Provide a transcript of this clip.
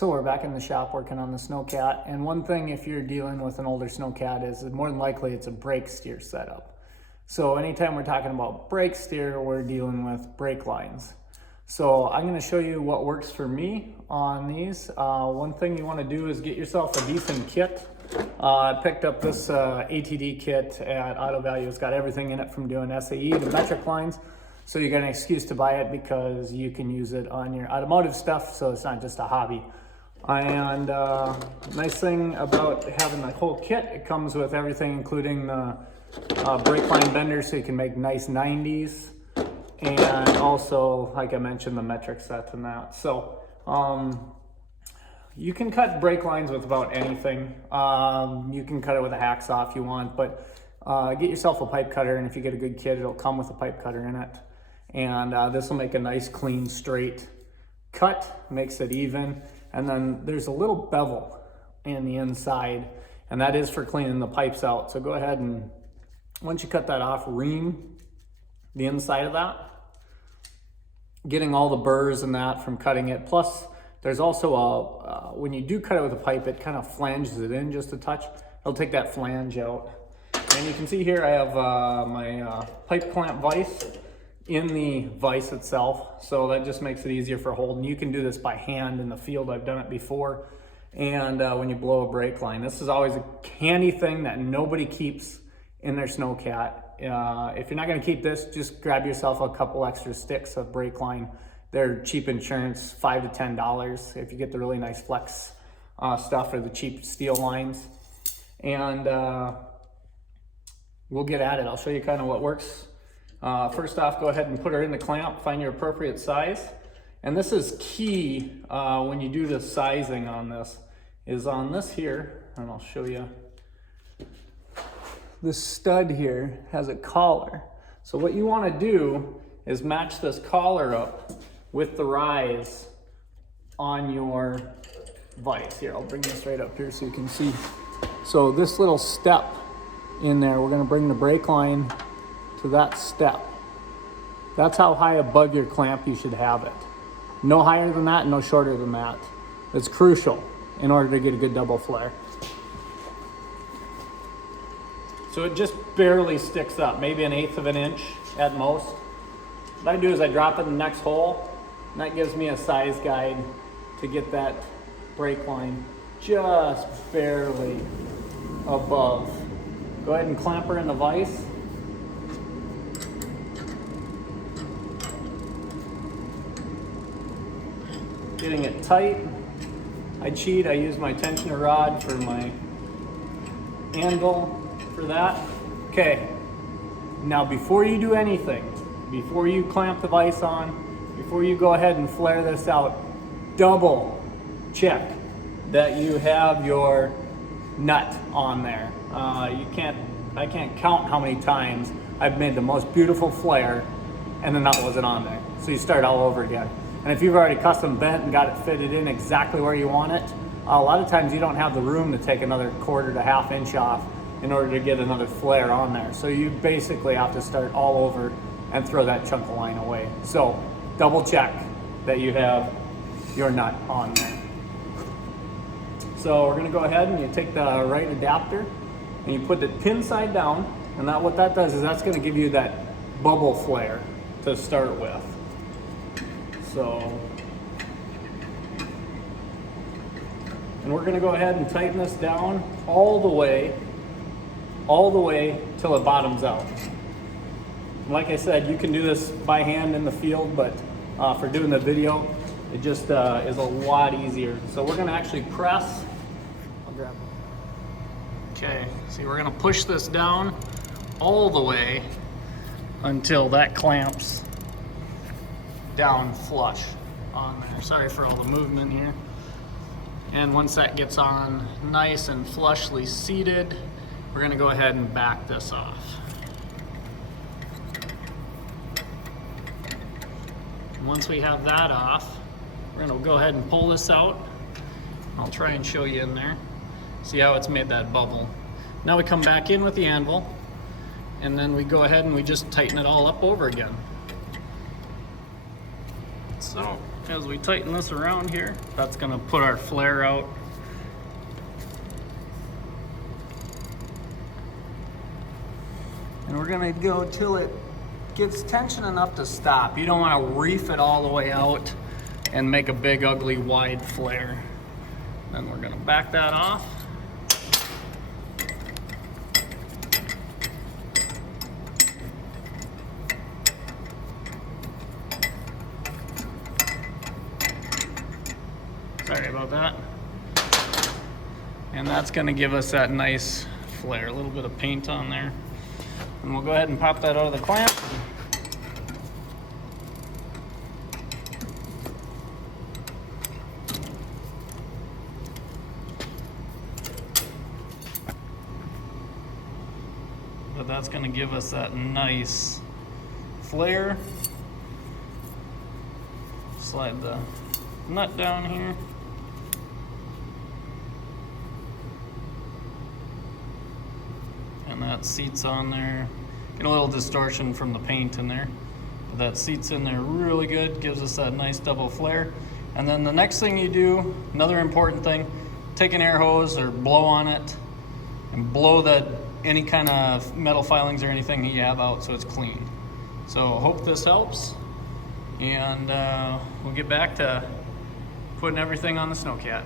So we're back in the shop working on the SnowCat, and one thing if you're dealing with an older SnowCat is more than likely it's a brake steer setup. So anytime we're talking about brake steer, we're dealing with brake lines. So I'm going to show you what works for me on these. One thing you want to do is get yourself a decent kit. I picked up this ATD kit at Auto Value. It's got everything in it from doing SAE to metric lines. So you got an excuse to buy it because you can use it on your automotive stuff, so it's not just a hobby. And nice thing about having the whole kit, it comes with everything including the brake line bender, so you can make nice 90s, and also, like I mentioned, the metric set and that. So you can cut brake lines with about anything. You can cut it with a hacksaw if you want, but get yourself a pipe cutter, and if you get a good kit, it'll come with a pipe cutter in it. And this will make a nice, clean, straight cut, makes it even. And then there's a little bevel in the inside, and that is for cleaning the pipes out. So go ahead and, once you cut that off, ream the inside of that, getting all the burrs and that from cutting it. Plus, there's also a, when you do cut it with a pipe, it kind of flanges it in just a touch. It'll take that flange out. And you can see here I have my pipe clamp vise in the vise itself, so that just makes it easier for holding. You can do this by hand in the field. I've done it before. And when you blow a brake line, this is always a handy thing that nobody keeps in their SnowCat. If you're not going to keep this, just grab yourself a couple extra sticks of brake line. They're cheap insurance, $5 to $10 if you get the really nice flex stuff or the cheap steel lines. And we'll get at it. I'll show you kind of what works. First off, go ahead and put her in the clamp, find your appropriate size. And this is key when you do the sizing on this, is on this here, and I'll show you. This stud here has a collar. So what you want to do is match this collar up with the rise on your vise. Here, I'll bring this right up here so you can see. So this little step in there, we're going to bring the brake line to that step. That's how high above your clamp you should have it. No higher than that, no shorter than that. It's crucial in order to get a good double flare. So it just barely sticks up, maybe 1/8 of an inch at most. What I do is I drop it in the next hole, and that gives me a size guide to get that brake line just barely above. Go ahead and clamp her in the vise. Getting it tight. I cheat, I use my tensioner rod for my anvil for that. Okay, now before you do anything, before you clamp the vise on, before you go ahead and flare this out, double check that you have your nut on there. I can't count how many times I've made the most beautiful flare and the nut wasn't on there. So you start all over again. And if you've already custom bent and got it fitted in exactly where you want it, a lot of times you don't have the room to take another 1/4 to 1/2 inch off in order to get another flare on there. So you basically have to start all over and throw that chunk of line away. So double check that you have your nut on there. So we're gonna go ahead and you take the right adapter and you put it pin side down, and what that does is that's gonna give you that bubble flare to start with. So, and we're gonna go ahead and tighten this down all the way till it bottoms out. Like I said, you can do this by hand in the field, but for doing the video, it just is a lot easier. So we're gonna actually press. I'll grab it. Okay, see, we're gonna push this down all the way until that clamps down flush on there. Sorry for all the movement here. And once that gets on nice and flushly seated, we're gonna go ahead and back this off. And once we have that off, we're gonna go ahead and pull this out. I'll try and show you in there. See how it's made that bubble. Now we come back in with the anvil, and then we go ahead and we just tighten it all up over again. So as we tighten this around here, that's gonna put our flare out. And we're gonna go till it gets tension enough to stop. You don't wanna reef it all the way out and make a big, ugly, wide flare. Then we're gonna back that off. Sorry about that. And that's gonna give us that nice flare, a little bit of paint on there. And we'll go ahead and pop that out of the clamp. But that's gonna give us that nice flare. Slide the nut down here. And that seats on there. Get a little distortion from the paint in there. But that seats in there really good, gives us that nice double flare. And then the next thing you do, another important thing, take an air hose or blow on it and blow that any kind of metal filings or anything that you have out so it's clean. So hope this helps, and we'll get back to putting everything on the SnowCat.